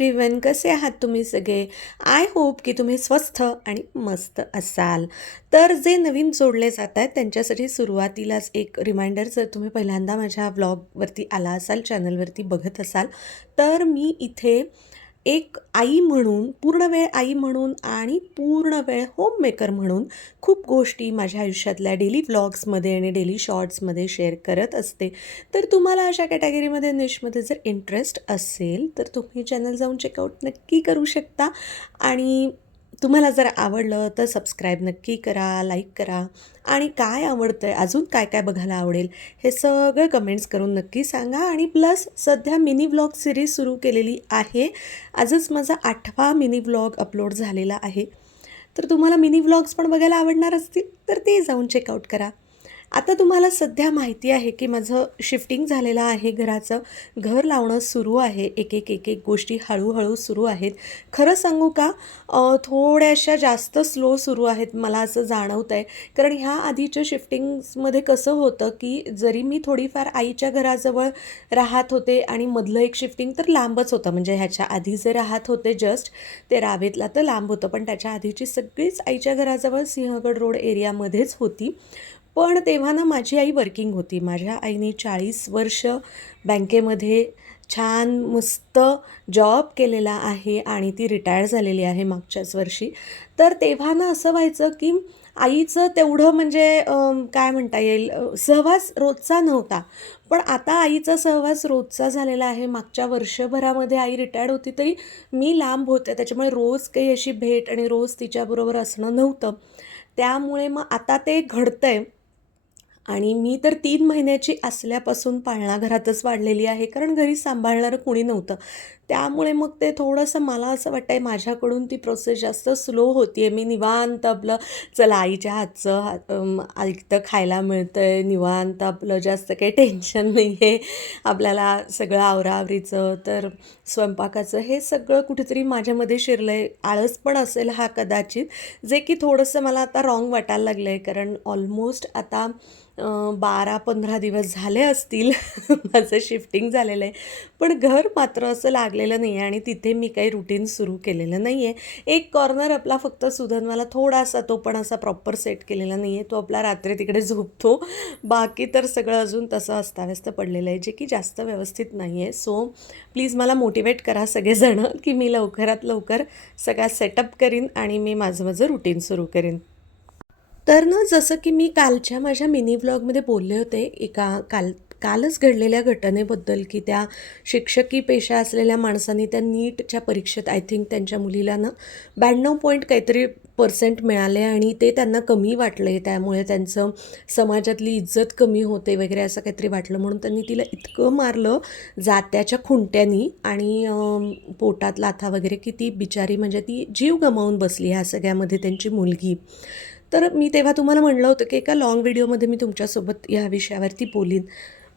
Hi everyone कसे आहात तुम्ही सगळे? आय होप की तुम्ही स्वस्थ आणि मस्त असाल. तर जे नवीन जोडले जात आहेत त्यांच्यासाठी सुरुवातीलाच एक रिमाइंडर जर तुम्ही पहिल्यांदा माझ्या व्लॉगवरती आला असाल चॅनलवरती बघत असाल तर मी इथे एक आई म्हणून पूर्ण वेळ आई म्हणून आणि पूर्ण वेळ होममेकर म्हणून खूप गोष्टी माझ्या आयुष्यातल्या डेली व्लॉग्समध्ये आणि डेली शॉर्ट्समध्ये शेअर करत असते. तर तुम्हाला अशा कॅटेगरीमध्ये निशमध्ये जर इंटरेस्ट असेल तर तुम्ही चॅनल जाऊन चेकआउट नक्की करू शकता. आणि तुम्हाला जर आवडलं तर सबस्क्राईब नक्की करा लाईक करा. आणि काय आवडतं आहे अजून काय काय बघायला आवडेल हे सगळं कमेंट्स करून नक्की सांगा. आणि प्लस सध्या मिनी व्लॉग सिरीज सुरू केलेली आहे. आजच माझा आठवा मिनी व्लॉग अपलोड झालेला आहे. तर तुम्हाला मिनी व्लॉग्स पण बघायला आवडणार असतील तर ते जाऊन चेकआउट करा. आता तुम्हाला सध्या माहिती आहे की माझं शिफ्टिंग झालेलं आहे. घराचं घर लावणं सुरू आहे. एक एक एक एक गोष्टी हळूहळू सुरू आहेत. खरं सांगू का? थोड्याशा जास्त स्लो सुरू आहेत मला असं जाणवतं आहे कारण ह्या आधीच्या शिफ्टिंग्समध्ये कसं होतं की जरी मी थोडीफार आईच्या घराजवळ राहत होते आणि मधलं एक शिफ्टिंग तर लांबच होतं. म्हणजे ह्याच्या आधी जे राहत होते जस्ट ते रावेतला तर लांब होतं. पण त्याच्या आधीची सगळीच आईच्या घराजवळ सिंहगड रोड एरियामध्येच होती. पण तेव्हा ना माझी आई वर्किंग होती. माझ्या आईने चाळीस वर्ष बँकेमध्ये छान मस्त जॉब केलेला आहे आणि ती रिटायर झालेली आहे मागच्याच वर्षी. तर तेव्हा ना असं व्हायचं की आईचं तेवढं म्हणजे काय म्हणता येईल सहवास रोजचा नव्हता. पण आता आईचा सहवास रोजचा झालेला आहे. मागच्या वर्षभरामध्ये आई रिटायर्ड होती तरी मी लांब होते. त्याच्यामुळे रोज काही अशी भेट आणि रोज तिच्याबरोबर असणं नव्हतं. त्यामुळे मग आता ते घडतं आहे आणि मी तर तीन महिन्याची असल्यापासून पाळणाघरातच वाढलेली आहे कारण घरी सांभाळणारं कोणी नव्हतं. त्यामुळे मग ते थोडंसं मला असं वाटतं आहे माझ्याकडून ती प्रोसेस जास्त स्लो होती आहे मी निवांत आपलं चला आईच्या हातचं हात ऐकतं खायला मिळतं आहे निवांत आपलं जास्त काही टेन्शन नाही आहे आपल्याला सगळं आवराआवरीचं तर स्वयंपाकाचं हे सगळं कुठेतरी माझ्यामध्ये शिरलं आहे आळस पण असेल हा कदाचित. जे की थोडंसं मला आता रॉंग वाटायला लागलं आहे कारण ऑलमोस्ट आता बारा पंधरा दिवस झाले असतील. माझं शिफ्टिंग झालेलं आहे. पण घर मात्र असं लागलं टाकलेलं नाही आहे आणि तिथे मी काही रुटीन सुरू केलेलं नाही आहे एक कॉर्नर आपला फक्त सुधनवाला थोडासा तो पण असा प्रॉपर सेट केलेला नाही आहे तो आपला रात्री तिकडे झोपतो. बाकी तर सगळं अजून तसं अस्ताव्यस्त पडलेलं आहे जे की जास्त व्यवस्थित नाही आहे सो प्लीज मला मोटिवेट करा सगळेजणं की मी लवकरात लवकर सगळा सेटअप करीन आणि मी माझं माझं रुटीन सुरू करीन. तर ना जसं की मी कालच्या माझ्या मिनी व्लॉगमध्ये बोलले होते एका काल कालच घडलेल्या घटनेबद्दल की त्या शिक्षकी पेशा असलेल्या माणसांनी त्या नीटच्या परीक्षेत आय थिंक त्यांच्या मुलीला ना ब्याण्णव पॉईंट काहीतरी पर्सेंट मिळाले आणि ते त्यांना कमी वाटले. त्यामुळे त्यांचं समाजातली इज्जत कमी होते वगैरे असं काहीतरी वाटलं. म्हणून त्यांनी तिला इतकं मारलं जात्याच्या खुंट्यानी आणि पोटात लाथा वगैरे की ती बिचारी म्हणजे ती जीव गमावून बसली ह्या सगळ्यामध्ये त्यांची मुलगी. तर मी तेव्हा तुम्हाला म्हणलं होतं की एका लॉंग व्हिडिओमध्ये मी तुमच्यासोबत या विषयावरती बोलीन.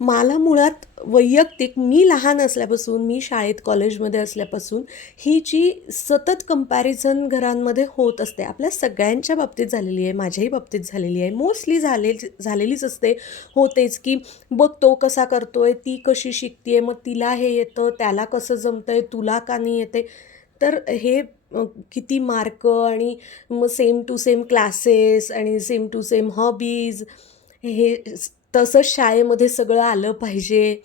मला मुळात वैयक्तिक मी लहान असल्यापासून मी शाळेत कॉलेजमध्ये असल्यापासून ही जी सतत कंपॅरिझन घरांमध्ये होत असते आपल्या सगळ्यांच्या बाबतीत झालेली आहे माझ्याही बाबतीत झालेली आहे. मोस्टली झाले झालेलीच असते. होतेच की बघ तो कसा करतो आहे ती कशी शिकते मग तिला हे येतं त्याला कसं जमतंय तुला का नाही येते? तर हे किती मार्क आणि मग सेम टू सेम क्लासेस आणि सेम टू सेम हॉबीज हे तसं तसंच शाळेमध्ये सगळं आलं पाहिजे.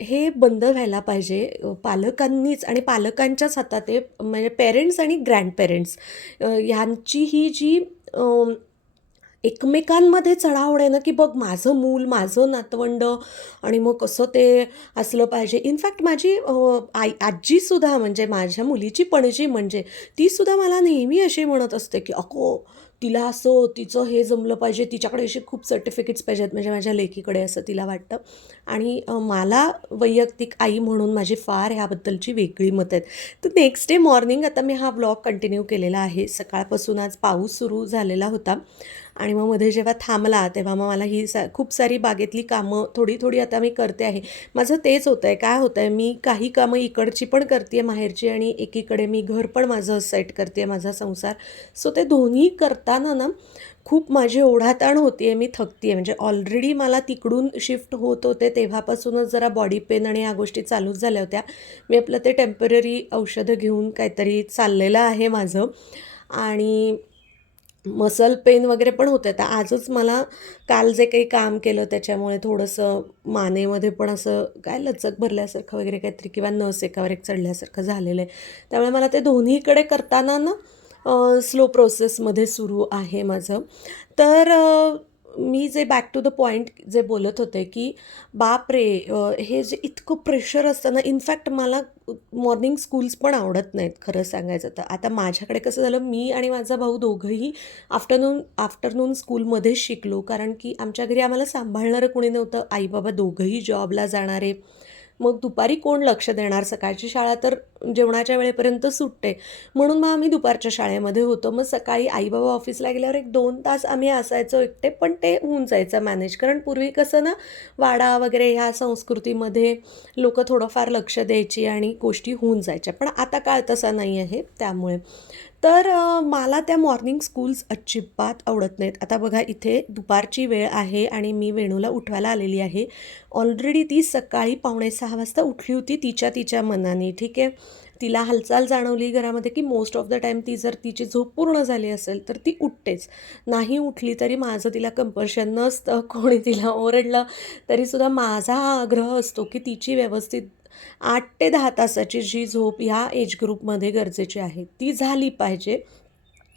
हे बंद व्हायला पाहिजे. पालकांनीच आणि पालकांच्याच हातात आहे. म्हणजे पेरेंट्स आणि ग्रँडपेरेंट्स ह्यांची ही जी एकमेकांमध्ये चढावड आहे ना की बघ माझं मूल माझं नातवंड आणि मग कसं ते असलं पाहिजे. इनफॅक्ट माझी आई आजीसुद्धा म्हणजे माझ्या मुलीची पणजी म्हणजे तीसुद्धा मला नेहमी अशी म्हणत असते की अको तिला असं तिचं हे जमलं पाहिजे तिच्याकडे असे खूप सर्टिफिकेट्स पाहिजेत म्हणजे माझ्या लेकीकडे असं तिला वाटतं. आणि मला वैयक्तिक आई म्हणून माझी फार ह्याबद्दलची वेगळी मत आहेत. तर नेक्स्ट डे मॉर्निंग आता मी हा ब्लॉग कंटिन्यू केलेला आहे. सकाळपासून आज पाऊस सुरू झालेला होता. आणि मग मध्ये जेव्हा थांबला तेव्हा मग मला ही सा खूप सारी बागेतली कामं थोडी थोडी आता मी करते आहे. माझं तेच होतं आहे काय होतं आहे मी काही कामं इकडची पण करते आहे माहेरची आणि एकीकडे मी घर पण माझं सेट करते आहे माझा संसार. सो ते दोन्ही करताना ना खूप माझी ओढाताण होती आहे मी थकती आहे म्हणजे ऑलरेडी मला तिकडून शिफ्ट होत होते तेव्हापासूनच जरा बॉडी पेन आणि या गोष्टी चालूच झाल्या होत्या. मी आपलं ते टेंपररी औषधं घेऊन काहीतरी चाललेलं आहे माझं. आणि मसल पेन वगैरे पण होतं तर आजच मला काल जे काही काम केलं त्याच्यामुळे थोडंसं मानेमध्ये पण असं काय लचक भरल्यासारखं वगैरे काहीतरी किंवा नस एकावर एक चढल्यासारखं झालेलं आहे. त्यामुळे मला ते दोन्हीकडे करताना ना स्लो प्रोसेसमध्ये सुरू आहे माझं. तर मी जे बॅक टू द पॉईंट जे बोलत होते की बाप रे हे जे इतकं प्रेशर असतं ना इनफॅक्ट मला मॉर्निंग स्कूल्स पण आवडत नाहीत खरं सांगायचं तर. आता माझ्याकडे कसं झालं मी आणि माझा भाऊ दोघंही आफ्टरनून आफ्टरनून स्कूलमध्येच शिकलो. कारण की आमच्या घरी आम्हाला सांभाळणारं कोणी नव्हतं. आई बाबा दोघंही जॉबला जाणारे. मग दुपारी कोण लक्ष देणार सकाळची शाळा तर जेवणाच्या वेळेपर्यंत सुटते. म्हणून मग आम्ही दुपारच्या शाळेमध्ये होतो. मग सकाळी आई बाबा ऑफिसला गेल्यावर एक दोन तास आम्ही असायचो एकटे पण ते होऊन जायचं मॅनेज. कारण पूर्वी कसं ना वाडा वगैरे ह्या संस्कृतीमध्ये लोक थोडंफार लक्ष द्यायची आणि गोष्टी होऊन जायच्या. पण आता काळ तसा नाही आहे त्यामुळे. तर मला त्या मॉर्निंग स्कूल्स अजिबात आवडत नाहीत. आता बघा इथे दुपारची वेळ आहे आणि मी वेणूला उठवायला आलेली आहे. ऑलरेडी ती सकाळी पावणे सहा वाजता उठली होती तिच्या तिच्या मनाने ठीक आहे? तिला हालचाल जाणवली घरामध्ये की मोस्ट ऑफ द टाईम ती जर तिची झोप पूर्ण झाली असेल तर ती उठतेच. नाही उठली तरी माझं तिला कंपल्शन नसतं कोणी तिला ओरडलं तरीसुद्धा माझा हा आग्रह असतो की तिची व्यवस्थित आठ ते दहा तासाची जी झोप ह्या एज ग्रुपमध्ये गरजेची आहे ती झाली पाहिजे.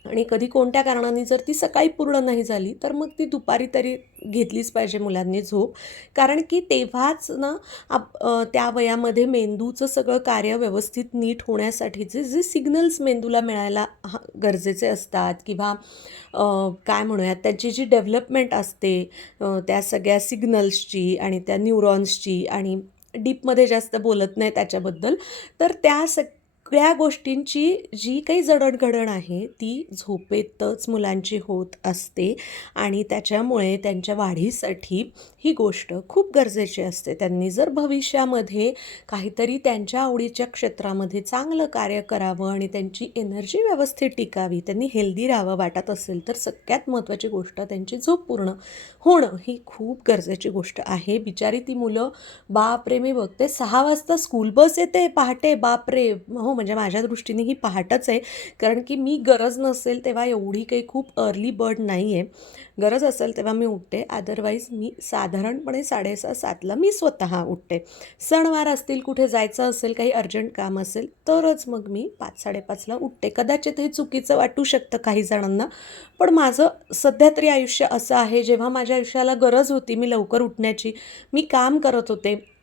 आणि कधी कोणत्या कारणाने जर ती सकाळी पूर्ण नाही झाली तर मग ती दुपारी तरी घेतलीच पाहिजे मुलांनी झोप. कारण की तेव्हाच ना आप त्या वयामध्ये मेंदूचं सगळं कार्य व्यवस्थित नीट होण्यासाठीचे जे सिग्नल्स मेंदूला मिळायला हा गरजेचे असतात किंवा काय म्हणूयात त्याची जी डेव्हलपमेंट असते त्या सगळ्या सिग्नल्सची आणि त्या न्यूरॉन्सची आणि डीपमध्ये जास्त बोलत नाही त्याच्याबद्दल तर त्या सगळ्या गोष्टींची जी काही जडणघडण आहे ती झोपेतच मुलांची होत असते आणि त्याच्यामुळे त्यांच्या वाढीसाठी ही गोष्ट खूप गरजेची असते. त्यांनी जर भविष्यामध्ये काहीतरी त्यांच्या आवडीच्या क्षेत्रामध्ये चांगलं कार्य करावं आणि त्यांची एनर्जी व्यवस्थित टिकावी त्यांनी हेल्दी राहावं वाटत असेल तर सगळ्यात महत्त्वाची गोष्ट त्यांची झोप पूर्ण होणं ही खूप गरजेची गोष्ट आहे. बिचारी ती मुलं बापरे मी बघते सहा वाजता स्कूल बस येते पहाटे बापरे हो म्हणजे माझ्या दृष्टीने ही पहाटच आहे. कारण की मी गरज नसेल तेव्हा एवढी काही खूप अर्ली बर्ड नाही आहे गरज असेल तेव्हा मी उठते. अदरवाईज मी साधारणपणे साडेसहा सातला मी स्वतः उठते. सणवार असतील कुठे जायचं असेल काही अर्जंट काम असेल तरच मग मी पाच साडेपाचला उठते. कदाचित हे चुकीचं वाटू शकतं काही जणांना पण माझं सध्या तरी आयुष्य असं आहे. जेव्हा माझ्या आयुष्याला गरज होती मी लवकर उठण्याची मी काम करत होते.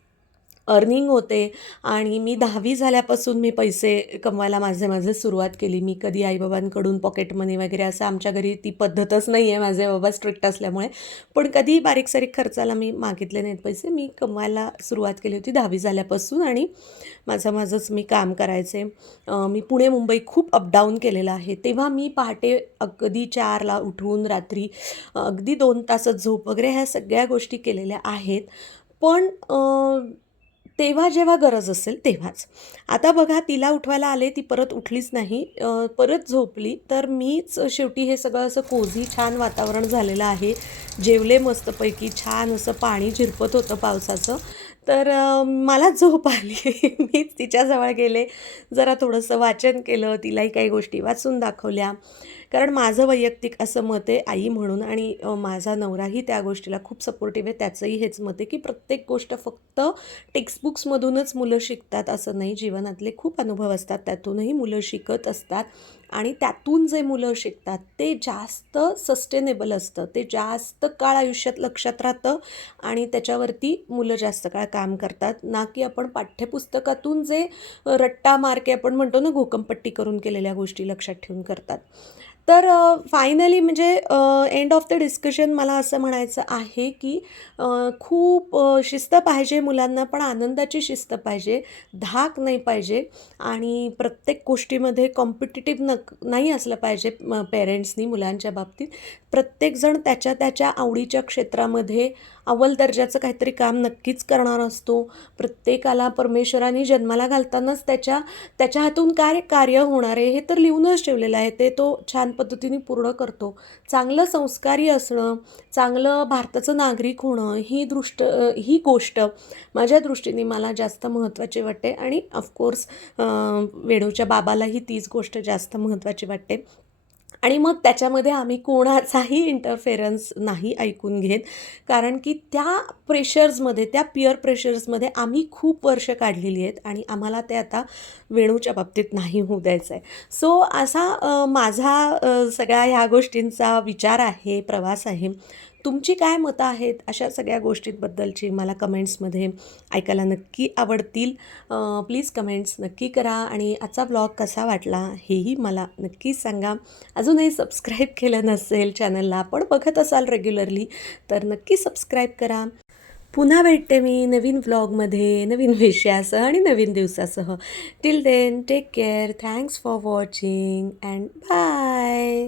अर्निंग होते. आणि मी दहावी झाल्यापासून मी पैसे कमवायला माझे माझे सुरुवात केली. मी कधी आईबाबांकडून पॉकेट मनी वगैरे असं आमच्या घरी ती पद्धतच नाही आहे माझे बाबा स्ट्रिक्ट असल्यामुळे. पण कधी बारीक सारीक खर्चाला मी मागितले नाहीत पैसे. मी कमवायला सुरुवात केली होती दहावी झाल्यापासून आणि माझं माझंच मी काम करायचे. मी पुणे मुंबई खूप अपडाऊन केलेलं आहे. तेव्हा मी पहाटे अगदी चारला उठून रात्री अगदी दोन तासात झोप वगैरे ह्या सगळ्या गोष्टी केलेल्या आहेत. पण तेव्हा जेव्हा गरज असेल तेव्हाच. आता बघा तिला उठवायला आले ती परत उठलीच नाही. परत झोपली तर मीच शेवटी हे सगळं असं कोझी छान वातावरण झालेलं आहे. जेवले मस्तपैकी छान असं पाणी झिरपत होतं पावसाचं. तर मला झोप आली. मीच तिच्याजवळ गेले. जरा थोडंसं वाचन केलं. तिलाही काही गोष्टी वाचून दाखवल्या. कारण माझं वैयक्तिक असं मत आहे आई म्हणून. आणि माझा नवराही त्या गोष्टीला खूप सपोर्टिव्ह आहे. त्याचंही हेच मत आहे की प्रत्येक गोष्ट फक्त टेक्स्टबुक्समधूनच मुलं शिकतात असं नाही. जीवनातले खूप अनुभव असतात. त्यातूनही मुलं शिकत असतात. आणि त्यातून जे मुलं शिकतात ते जास्त सस्टेनेबल असतं. ते जास्त काळ आयुष्यात लक्षात राहतं आणि त्याच्यावरती मुलं जास्त काळ काम करतात. ना की आपण पाठ्यपुस्तकातून जे रट्टा मार्के आपण म्हणतो ना घोकंपट्टी करून केलेल्या गोष्टी लक्षात ठेवून करतात. तर फायनली म्हणजे एंड ऑफ द डिस्कशन मला असं म्हणायचं आहे की खूप शिस्त पाहिजे मुलांना पण आनंदाची शिस्त पाहिजे धाक नाही पाहिजे आणि प्रत्येक गोष्टीमध्ये कॉम्पिटिटिव्ह नक नाही असलं पाहिजे पेरेंट्सनी मुलांच्या बाबतीत. प्रत्येकजण त्याच्या त्याच्या आवडीच्या क्षेत्रामध्ये अव्वल दर्जाचं काहीतरी काम नक्कीच करणार असतो. प्रत्येकाला परमेश्वराने जन्माला घालतानाच त्याच्या त्याच्या हातून काय कार्य होणार आहे हे तर लिहूनच ठेवलेलं आहे. ते तो छान पद्धतीने पूर्ण करतो. चांगलं संस्कारी असणं चांगलं भारताचं नागरिक होणं ही दृष्ट ही गोष्ट माझ्या दृष्टीने मला जास्त महत्त्वाची वाटते. आणि ऑफकोर्स वेणूच्या बाबालाही तीच गोष्ट जास्त महत्त्वाची वाटते. आणि मग त्याच्यामध्ये आम्ही कोणाचाही इंटरफेरन्स नाही ऐकून घेत. कारण की त्या प्रेशर्समध्ये त्या पिअर प्रेशर्समध्ये आम्ही खूप वर्ष काढलेली आहेत आणि आम्हाला ते आता वेणूच्या बाबतीत नाही होऊ द्यायचं आहे सो असा माझा सगळ्या ह्या गोष्टींचा विचार आहे प्रवास आहे. तुमची काय मतं आहेत अशा सगळ्या गोष्टींबद्दलची मला कमेंट्समध्ये ऐकायला नक्की आवडतील. प्लीज कमेंट्स नक्की करा आणि आजचा ब्लॉग कसा वाटला हेही मला नक्की सांगा. अजूनही सबस्क्राईब केलं नसेल चॅनलला पण बघत असाल रेग्युलरली तर नक्की सबस्क्राईब करा. पुन्हा भेटते मी नवीन व्लॉगमध्ये नवीन विषयासह आणि नवीन दिवसासह. Till then take care thanks for watching and bye